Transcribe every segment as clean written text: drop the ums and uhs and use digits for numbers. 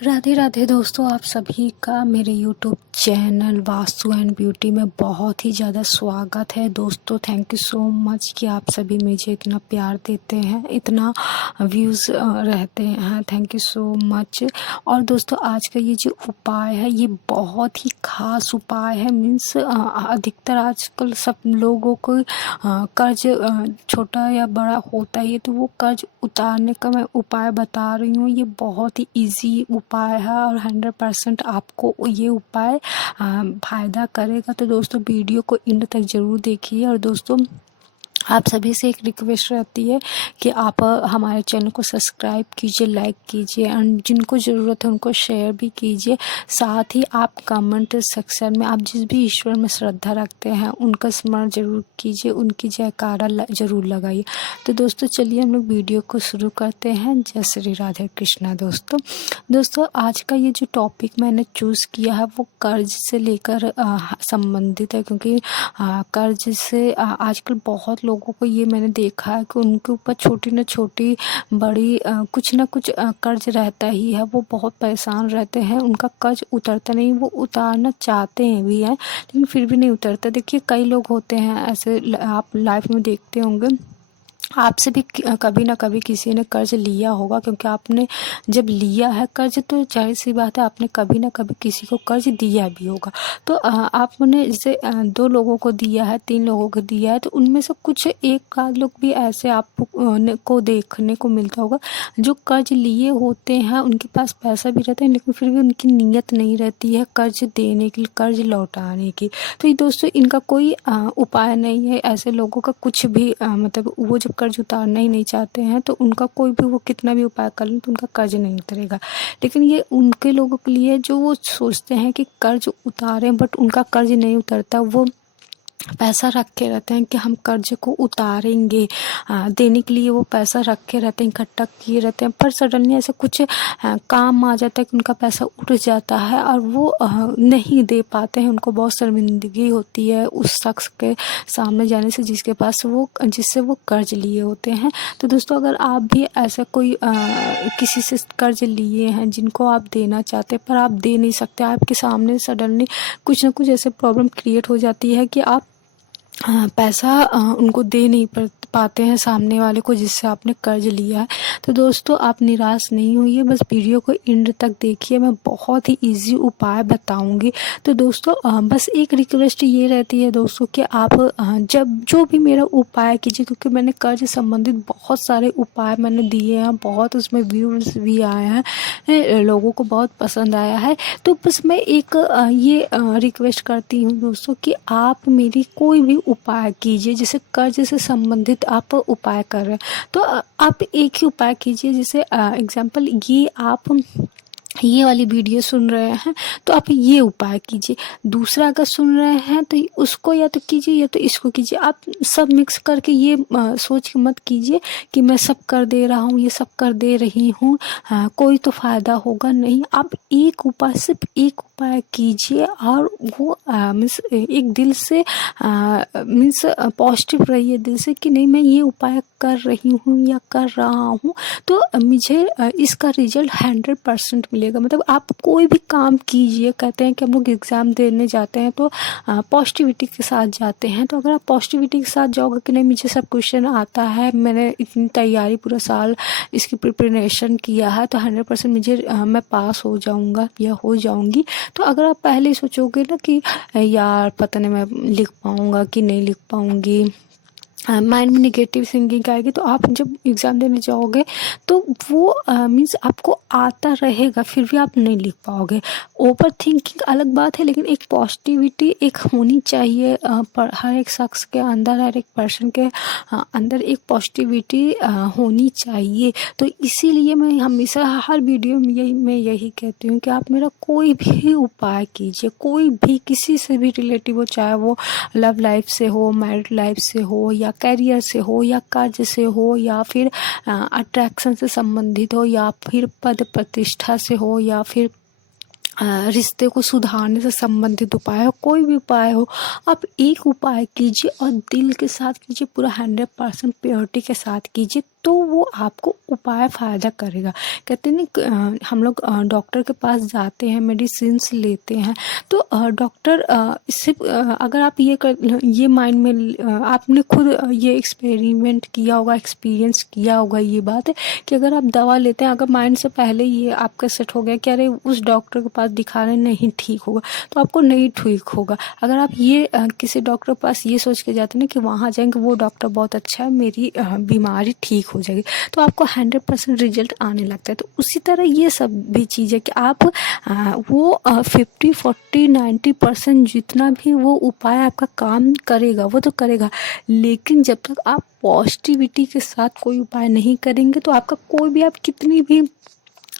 राधे राधे दोस्तों, आप सभी का मेरे YouTube channel vastu and beauty में बहुत ही ज़्यादा स्वागत है। दोस्तों थैंक यू सो मच कि आप सभी मुझे इतना प्यार देते हैं, इतना व्यूज़ रहते हैं। Thank you so much. और दोस्तों आज का ये जो उपाय है ये बहुत ही ख़ास उपाय है। मीन्स अधिकतर आजकल सब लोगों को कर्ज छोटा या बड़ा होता ही है, तो वो कर्ज उतारने का मैं उपाय बता रही हूँ। ये बहुत ही इजी उपाय है और 100% आपको ये उपाय फ़ायदा करेगा। तो दोस्तों वीडियो को एंड तक ज़रूर देखिए। और दोस्तों आप सभी से एक रिक्वेस्ट रहती है कि आप हमारे चैनल को सब्सक्राइब कीजिए, लाइक कीजिए एंड जिनको ज़रूरत है उनको शेयर भी कीजिए। साथ ही आप कमेंट सेक्शन में आप जिस भी ईश्वर में श्रद्धा रखते हैं उनका स्मरण जरूर कीजिए, उनकी जयकारा जरूर लगाइए। तो दोस्तों चलिए हम लोग वीडियो को शुरू करते हैं। जय श्री राधे कृष्णा। दोस्तों आज का ये जो टॉपिक मैंने चूज़ किया है वो कर्ज से लेकर संबंधित है, क्योंकि कर्ज से आजकल बहुत लोगों को ये मैंने देखा है कि उनके ऊपर छोटी न छोटी बड़ी कुछ ना कुछ कर्ज रहता ही है। वो बहुत परेशान रहते हैं, उनका कर्ज उतरता नहीं। वो उतारना चाहते हैं भी हैं लेकिन फिर भी नहीं उतरता। देखिए कई लोग होते हैं ऐसे, आप लाइफ में देखते होंगे, आपसे भी कभी ना कभी किसी ने कर्ज लिया होगा, क्योंकि आपने जब लिया है कर्ज तो जाहिर सी बात है आपने कभी ना कभी किसी को कर्ज दिया भी होगा। तो आपने जैसे 2 लोगों को दिया है, 3 लोगों को दिया है, तो उनमें से कुछ एक आध लोग भी ऐसे आपको देखने को मिलता होगा जो कर्ज लिए होते हैं। उनके पास पैसा भी रहता है लेकिन फिर भी उनकी नीयत नहीं रहती है कर्ज देने की, कर्ज लौटाने की। तो ये दोस्तों इनका कोई उपाय नहीं है। ऐसे लोगों का कुछ भी मतलब वो जब कर्ज उतारना ही नहीं चाहते हैं तो उनका कोई भी वो कितना भी उपाय कर लें तो उनका कर्ज नहीं उतरेगा। लेकिन ये उनके लोगों के लिए जो वो सोचते हैं कि कर्ज उतारें बट उनका कर्ज नहीं उतरता, वो पैसा रखे रहते हैं कि हम कर्ज को उतारेंगे, देने के लिए वो पैसा रखे रहते हैं, इकट्ठा किए रहते हैं। पर सडनली ऐसा कुछ काम आ जाता है कि उनका पैसा उठ जाता है और वो नहीं दे पाते हैं। उनको बहुत शर्मिंदगी होती है उस शख्स के सामने जाने से जिससे वो कर्ज लिए होते हैं। तो दोस्तों अगर आप भी ऐसा कोई किसी से कर्ज लिए हैं जिनको आप देना चाहते हैं पर आप दे नहीं सकते, आपके सामने सडनली कुछ ना कुछ ऐसे प्रॉब्लम क्रिएट हो जाती है कि आप पैसा उनको दे नहीं पाते हैं सामने वाले को जिससे आपने कर्ज लिया है। तो दोस्तों आप निराश नहीं होइए, बस वीडियो को एंड तक देखिए, मैं बहुत ही इजी उपाय बताऊंगी। तो दोस्तों बस एक रिक्वेस्ट ये रहती है दोस्तों कि आप जब जो भी मेरा उपाय कीजिए, क्योंकि मैंने कर्ज संबंधित बहुत सारे उपाय मैंने दिए हैं, बहुत उसमें व्यूज़ भी आए हैं, लोगों को बहुत पसंद आया है। तो बस मैं एक ये रिक्वेस्ट करती हूँ दोस्तों कि आप मेरी कोई भी उपाय कीजिए, जैसे कर्ज से संबंधित आप उपाय कर रहे हैं तो आप एक ही उपाय कीजिए। जैसे एग्जांपल ये आप ये वाली वीडियो सुन रहे हैं तो आप ये उपाय कीजिए, दूसरा अगर सुन रहे हैं तो उसको या तो कीजिए या तो इसको कीजिए। आप सब मिक्स करके ये सोच के मत कीजिए कि मैं सब कर दे रहा हूँ, ये सब कर दे रही हूँ, कोई तो फ़ायदा होगा नहीं। आप एक उपाय, सिर्फ एक उपाय कीजिए और वो मीन्स एक दिल से मीन्स पॉजिटिव रहिए दिल से कि नहीं मैं ये उपाय कर रही हूँ या कर रहा हूँ तो मुझे इसका रिजल्ट 100% मिलेगा। मतलब आप कोई भी काम कीजिए, कहते हैं कि हम लोग एग्ज़ाम देने जाते हैं तो पॉजिटिविटी के साथ जाते हैं। तो अगर आप पॉजिटिविटी के साथ जाओगे कि नहीं मुझे सब क्वेश्चन आता है, मैंने इतनी तैयारी पूरा साल इसकी प्रिपरेशन किया है तो 100% मुझे मैं पास हो जाऊँगा या हो जाऊँगी। तो अगर आप पहले ही सोचोगे ना कि यार पता नहीं मैं लिख पाऊँगा कि नहीं लिख पाऊँगी, माइंड में नेगेटिव थिंकिंग आएगी, तो आप जब एग्ज़ाम देने जाओगे तो वो मीन्स आपको आता रहेगा फिर भी आप नहीं लिख पाओगे। ओवर थिंकिंग अलग बात है लेकिन एक पॉजिटिविटी एक होनी चाहिए पर हर एक शख्स के अंदर, हर एक पर्सन के अंदर एक पॉजिटिविटी होनी चाहिए। तो इसीलिए मैं हमेशा हर वीडियो में मैं यही कहती हूँ कि आप मेरा कोई भी उपाय कीजिए, कोई भी किसी से भी रिलेटिव हो, चाहे वो लव लाइफ से हो, मैरिड लाइफ से हो या कैरियर से हो या कर्ज से हो या फिर अट्रैक्शन से संबंधित हो या फिर पद प्रतिष्ठा से हो या फिर रिश्ते को सुधारने से संबंधित उपाय हो, कोई भी उपाय हो, आप एक उपाय कीजिए और दिल के साथ कीजिए, पूरा 100% प्योरिटी के साथ कीजिए, तो वो आपको उपाय फ़ायदा करेगा। कहते नहीं हम लोग डॉक्टर के पास जाते हैं, मेडिसिन्स लेते हैं, तो डॉक्टर सिर्फ अगर आप ये माइंड में आपने खुद ये एक्सपेरिमेंट किया होगा, एक्सपीरियंस किया होगा ये बात है कि अगर आप दवा लेते हैं, अगर माइंड से पहले ये आपका सेट हो गया कि अरे उस डॉक्टर के पास दिखा रहे नहीं ठीक होगा, तो आपको नहीं ठीक होगा। अगर आप ये किसी डॉक्टर के पास ये सोच के जाते हैं ना कि वहाँ जाएंगे वो डॉक्टर बहुत अच्छा है, मेरी बीमारी ठीक हो जाएगी, तो आपको 100% रिजल्ट आने लगता है। तो उसी तरह ये सब भी चीज़ है कि आप वो 50, 40, 90% जितना भी वो उपाय आपका काम करेगा वो तो करेगा, लेकिन जब तक आप पॉजिटिविटी के साथ कोई उपाय नहीं करेंगे तो आपका कोई भी, आप कितनी भी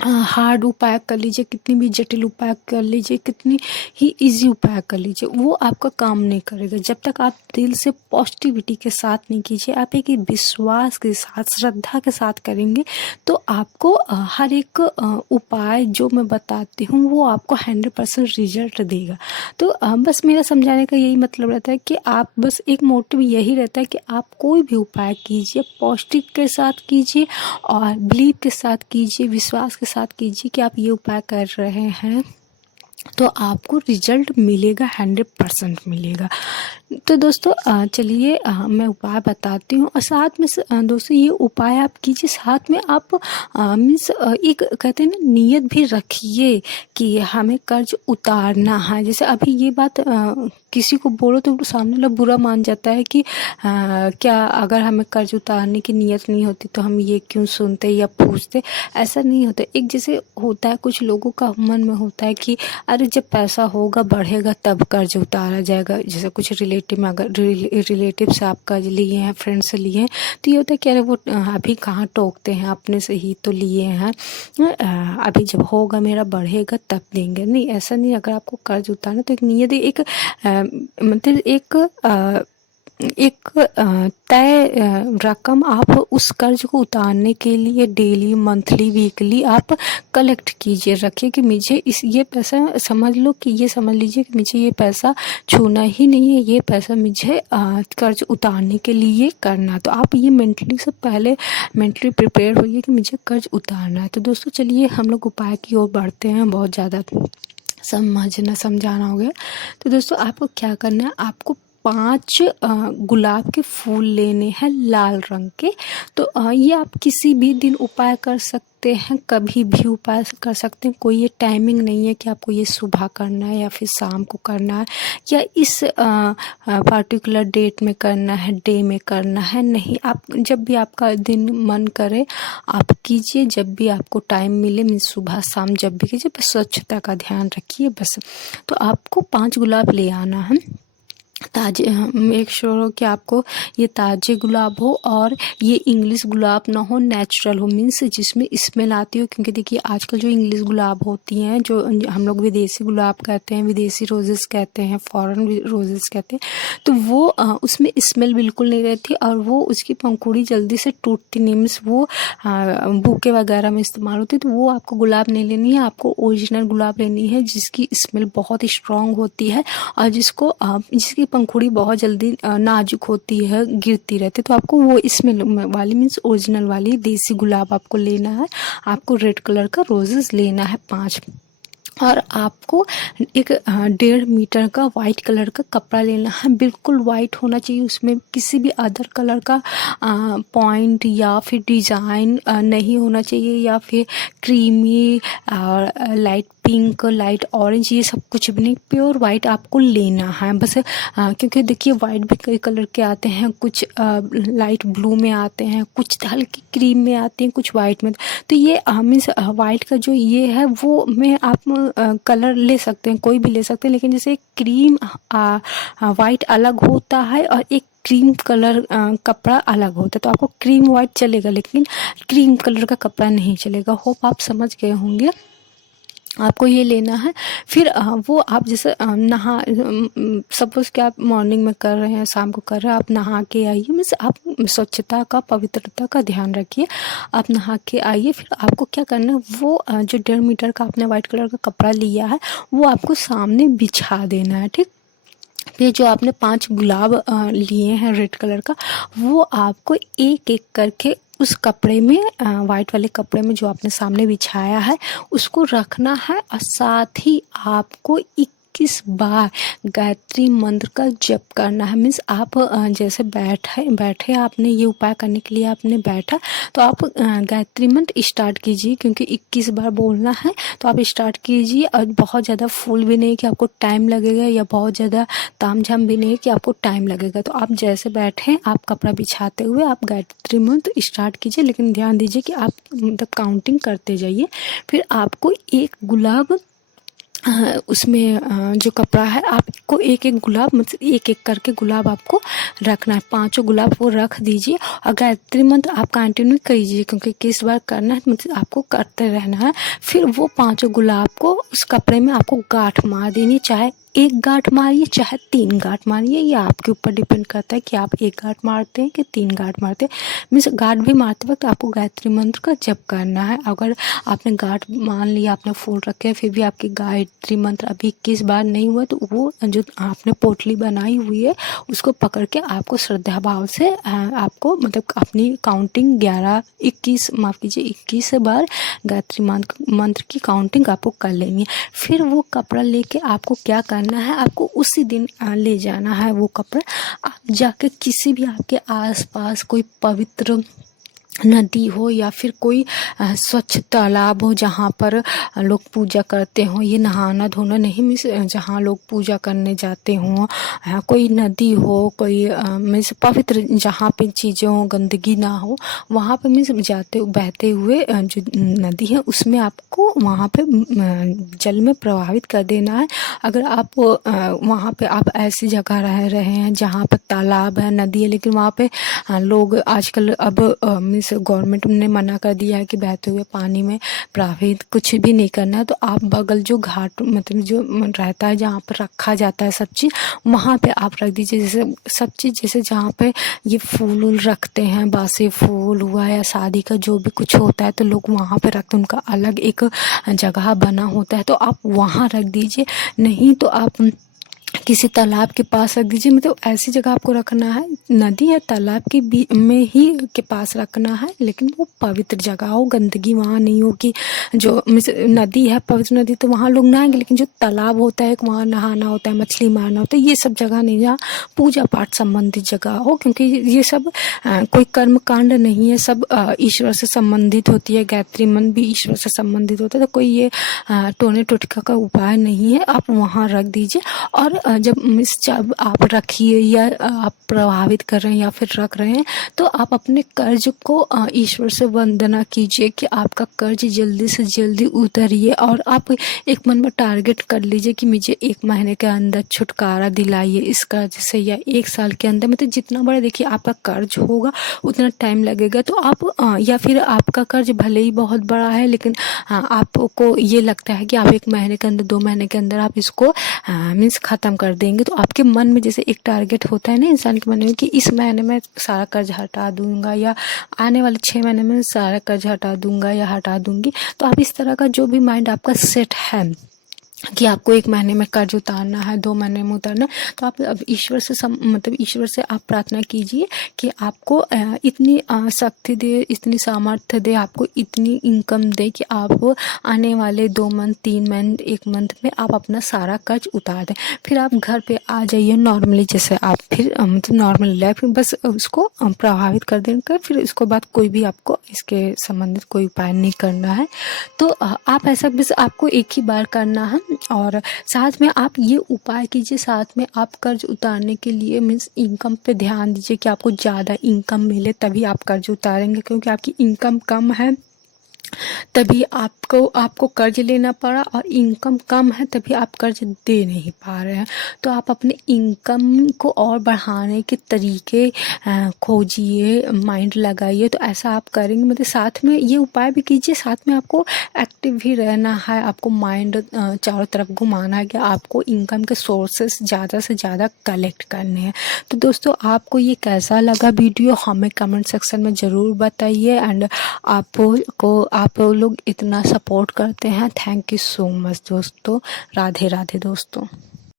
हार्ड उपाय कर लीजिए, कितनी भी जटिल उपाय कर लीजिए, कितनी ही इजी उपाय कर लीजिए, वो आपका काम नहीं करेगा। जब तक आप दिल से पॉजिटिविटी के साथ नहीं कीजिए, आप एक विश्वास के साथ, श्रद्धा के साथ करेंगे, तो आपको हर एक उपाय जो मैं बताती हूँ वो आपको 100% रिजल्ट देगा। तो बस मेरा समझाने का यही मतलब रहता है कि आप बस एक मोटिव यही रहता है कि आप कोई भी उपाय कीजिए, पॉजिटिव के साथ कीजिए और बिलीव के साथ कीजिए, विश्वास के साथ कीजिए कि आप ये उपाय कर रहे हैं तो आपको रिजल्ट मिलेगा, 100% मिलेगा। तो दोस्तों चलिए मैं उपाय बताती हूँ और साथ में दोस्तों ये उपाय आप कीजिए, साथ में आप मीन्स एक कहते हैं ना नियत भी रखिए कि हमें कर्ज उतारना है। जैसे अभी ये बात किसी को बोलो तो सामने वाला बुरा मान जाता है कि क्या अगर हमें कर्ज उतारने की नियत नहीं होती तो हम ये क्यों सुनते या पूछते। ऐसा नहीं होता। एक जैसे होता है कुछ लोगों का मन में होता है कि अरे जब पैसा होगा बढ़ेगा तब कर्ज उतारा जाएगा। जैसे कुछ रिलेटिव में अगर रिलेटिव से आप कर्ज लिए हैं, फ्रेंड से लिए हैं, तो ये होता है कि अरे वो अभी कहाँ टोकते हैं, अपने से ही तो लिए हैं, अभी जब होगा मेरा बढ़ेगा तब देंगे। नहीं, ऐसा नहीं। अगर आपको कर्ज उतारना तो एक नियत, एक मतलब एक तय रकम आप उस कर्ज को उतारने के लिए डेली, मंथली, वीकली आप कलेक्ट कीजिए, रखिए कि मुझे ये पैसा, समझ लो कि ये समझ लीजिए कि मुझे ये पैसा छूना ही नहीं है, ये पैसा मुझे कर्ज उतारने के लिए करना। तो आप ये मेंटली से पहले मेंटली प्रिपेयर होइए कि मुझे कर्ज उतारना है। तो दोस्तों चलिए हम लोग उपाय की ओर बढ़ते हैं। बहुत ज़्यादा समझाना हो गया। तो दोस्तों आपको क्या करना है, आपको 5 गुलाब के फूल लेने हैं लाल रंग के। तो ये आप किसी भी दिन उपाय कर सकते हैं, कभी भी उपाय कर सकते हैं। कोई ये टाइमिंग नहीं है कि आपको ये सुबह करना है या फिर शाम को करना है या इस पर्टिकुलर डेट में करना है, डे में करना है। नहीं, आप जब भी आपका दिन मन करे आप कीजिए, जब भी आपको टाइम मिले, मीन्स सुबह शाम जब भी कीजिए। बस स्वच्छता का ध्यान रखिए बस। तो आपको 5 गुलाब ले आना है ताजे। मेक श्योर हो कि आपको ये ताजे गुलाब हो और ये इंग्लिश गुलाब ना हो, नेचुरल हो, मीन्स जिसमें स्मेल आती हो। क्योंकि देखिए आजकल जो इंग्लिश गुलाब होती हैं, जो हम लोग विदेशी गुलाब कहते हैं, विदेशी रोजेस कहते हैं, फॉरेन रोजेस कहते हैं, तो वो उसमें स्मेल बिल्कुल नहीं रहती और वो उसकी पंखुड़ी जल्दी से टूटती नहीं, मीन्स वो बुके वगैरह में इस्तेमाल होती है। तो वो आपको गुलाब नहीं लेनी है, आपको ओरिजिनल गुलाब लेनी है जिसकी स्मेल बहुत ही स्ट्रॉन्ग होती है और जिसकी पंखुड़ी बहुत जल्दी नाजुक होती है, गिरती रहती है। तो आपको वो स्मेल वाली, मीन्स ओरिजिनल वाली देसी गुलाब आपको लेना है। आपको रेड कलर का रोजेस लेना है 5 और आपको एक 1.5 मीटर का वाइट कलर का कपड़ा लेना है। बिल्कुल वाइट होना चाहिए, उसमें किसी भी अदर कलर का पॉइंट या फिर डिज़ाइन नहीं होना चाहिए, या फिर क्रीमी और लाइट पिंक, लाइट ऑरेंज, ये सब कुछ भी नहीं। प्योर वाइट आपको लेना है बस। क्योंकि देखिए वाइट भी कई कलर के आते हैं, कुछ लाइट ब्लू में आते हैं, कुछ हल्की क्रीम में आते हैं, कुछ वाइट में। तो ये मीन्स वाइट का जो ये है वो में आप कलर ले सकते हैं, कोई भी ले सकते हैं, लेकिन जैसे क्रीम वाइट अलग होता है और एक क्रीम कलर कपड़ा अलग होता है। तो आपको क्रीम वाइट चलेगा लेकिन क्रीम कलर का कपड़ा नहीं चलेगा। होप आप समझ गए होंगे। आपको ये लेना है। फिर वो आप जैसे सपोज़ कि आप मॉर्निंग में कर रहे हैं, शाम को कर रहे हैं, आप नहा के आइए। मीन्स आप स्वच्छता का, पवित्रता का ध्यान रखिए। आप नहा के आइए। फिर आपको क्या करना है, वो जो 1.5 मीटर का आपने वाइट कलर का कपड़ा लिया है वो आपको सामने बिछा देना है, ठीक। फिर जो आपने 5 गुलाब लिए हैं रेड कलर का, वो आपको एक एक करके उस कपड़े में वाइट वाले कपड़े में जो आपने सामने बिछाया है उसको रखना है, और साथ ही आपको 21 बार गायत्री मंत्र का जप करना है। मीन्स आप जैसे बैठे आपने ये उपाय करने के लिए आपने बैठा, तो आप गायत्री मंत्र स्टार्ट कीजिए, क्योंकि 21 बार बोलना है। तो आप स्टार्ट कीजिए, और बहुत ज़्यादा फुल भी नहीं कि आपको टाइम लगेगा, या बहुत ज़्यादा तामझाम भी नहीं कि आपको टाइम लगेगा। तो आप जैसे बैठे आप कपड़ा बिछाते हुए आप गायत्री मंत्र स्टार्ट कीजिए, लेकिन ध्यान दीजिए कि आप मतलब काउंटिंग करते जाइए। फिर आपको एक गुलाब उसमें जो कपड़ा है आपको एक एक गुलाब, मतलब एक एक करके गुलाब आपको रखना है। 5 गुलाब वो रख दीजिए, और गायत्री मंत्र आप कंटिन्यू कीजिए, क्योंकि किस बार करना है मतलब आपको करते रहना है। फिर वो 5 गुलाब को उस कपड़े में आपको गांठ मार देनी, चाहे 1 गांठ मारिए चाहे 3 गांठ मारिए, ये आपके ऊपर डिपेंड करता है कि आप 1 गांठ मारते हैं कि 3 गांठ मारते हैं। मीन्स गांठ भी मारते वक्त आपको गायत्री मंत्र का जप करना है। अगर आपने गांठ मान लिया, आपने फूल रखे, फिर भी आपकी गायत्री मंत्र अभी 21 बार नहीं हुआ, तो वो जो आपने पोटली बनाई हुई है उसको पकड़ के आपको श्रद्धा भाव से आपको मतलब अपनी काउंटिंग 21 बार गायत्री मंत्र की काउंटिंग आपको कर लेनी है। फिर वो कपड़ा लेके आपको क्या करना है, आपको उसी दिन ले जाना है वो कपड़ा। आप जाके किसी भी आपके आसपास कोई पवित्र नदी हो या फिर कोई स्वच्छ तालाब हो जहाँ पर लोग पूजा करते हों, ये नहाना धोना नहीं, मीन्स जहाँ लोग पूजा करने जाते हों, कोई नदी हो, कोई मीन्स पवित्र जहाँ पे चीज़ें हो, गंदगी ना हो, वहाँ पे मीन्स जाते बहते हुए जो नदी है उसमें आपको वहाँ पे जल में प्रभावित कर देना है। अगर आप वहाँ पे आप ऐसी जगह रह रहे हैं जहाँ पर तालाब है, नदी है, लेकिन वहाँ पे लोग आजकल अब मीन्स गवर्नमेंट ने मना कर दिया है कि बहते हुए पानी में प्रभावित कुछ भी नहीं करना है, तो आप बगल जो घाट मतलब जो रहता है जहाँ पर रखा जाता है सब चीज़, वहाँ पे आप रख दीजिए। जैसे सब चीज़, जैसे जहाँ पे ये फूल उल रखते हैं, बासी फूल हुआ या शादी का जो भी कुछ होता है तो लोग वहाँ पे रखते हैं, उनका अलग एक जगह बना होता है, तो आप वहाँ रख दीजिए। नहीं तो आप किसी तालाब के पास रख दीजिए। मतलब ऐसी जगह आपको रखना है, नदी या तालाब के बीच में ही के पास रखना है, लेकिन वो पवित्र जगह हो, गंदगी वहाँ नहीं हो कि जो नदी है पवित्र नदी तो वहाँ लोग नहाएंगे, लेकिन जो तालाब होता है वहाँ नहाना होता है, मछली मारना होता है, ये सब जगह नहीं, जहाँ पूजा पाठ संबंधित जगह हो, क्योंकि ये सब कोई कर्म कांड नहीं है, सब ईश्वर से संबंधित होती है। गायत्री मंत्र भी ईश्वर से संबंधित होता है, तो कोई ये टोने टोटका का उपाय नहीं है। आप वहाँ रख दीजिए, और जब आप रखिए या आप प्रभावित कर रहे हैं या फिर रख रहे हैं, तो आप अपने कर्ज को ईश्वर से वंदना कीजिए कि आपका कर्ज जल्दी से जल्दी उतरिए, और आप एक मन में टारगेट कर लीजिए कि मुझे 1 महीने के अंदर छुटकारा दिलाइए इस कर्ज से, या 1 साल के अंदर। मतलब जितना बड़ा देखिए आपका कर्ज होगा उतना टाइम लगेगा, तो आप या फिर आपका कर्ज भले ही बहुत बड़ा है, लेकिन आपको ये लगता है कि आप 1 महीने के अंदर 2 महीने के अंदर आप इसको मीन्स ख़त्म कर देंगे, तो आपके मन में जैसे एक टारगेट होता है ना इंसान के मन में कि इस महीने में सारा कर्ज हटा दूंगा, या आने वाले 6 महीने में सारा कर्ज हटा दूंगा या हटा दूंगी। तो आप इस तरह का जो भी माइंड आपका सेट है कि आपको 1 महीने में कर्ज उतारना है, 2 महीने में उतारना है, तो आप अब ईश्वर से मतलब ईश्वर से आप प्रार्थना कीजिए कि आपको इतनी शक्ति दे, इतनी सामर्थ्य दे, आपको इतनी इनकम दे कि आप आने वाले 2 मंथ 3 मंथ 1 मंथ में आप अपना सारा कर्ज उतार दें। फिर आप घर पे आ जाइए नॉर्मली, जैसे आप फिर मतलब नॉर्मल लाइफ में बस उसको प्रभावित कर देंगे। फिर इसको बाद कोई भी आपको इसके संबंधित कोई उपाय नहीं करना है। तो आप ऐसा बस आपको एक ही बार करना है, और साथ में आप ये उपाय कीजिए, साथ में आप कर्ज उतारने के लिए मीन्स इनकम पे ध्यान दीजिए कि आपको ज़्यादा इनकम मिले तभी आप कर्ज उतारेंगे, क्योंकि आपकी इनकम कम है तभी आपको कर्ज लेना पड़ा, और इनकम कम है तभी आप कर्ज दे नहीं पा रहे हैं। तो आप अपने इनकम को और बढ़ाने के तरीके खोजिए, माइंड लगाइए, तो ऐसा आप करेंगे। मतलब साथ में ये उपाय भी कीजिए, साथ में आपको एक्टिव भी रहना है, आपको माइंड चारों तरफ घुमाना है कि आपको इनकम के सोर्सेस ज़्यादा से ज़्यादा कलेक्ट करने हैं। तो दोस्तों आपको ये कैसा लगा वीडियो हमें कमेंट सेक्शन में ज़रूर बताइए, एंड आप लोग इतना सपोर्ट करते हैं, थैंक यू सो मच दोस्तों। राधे राधे दोस्तों।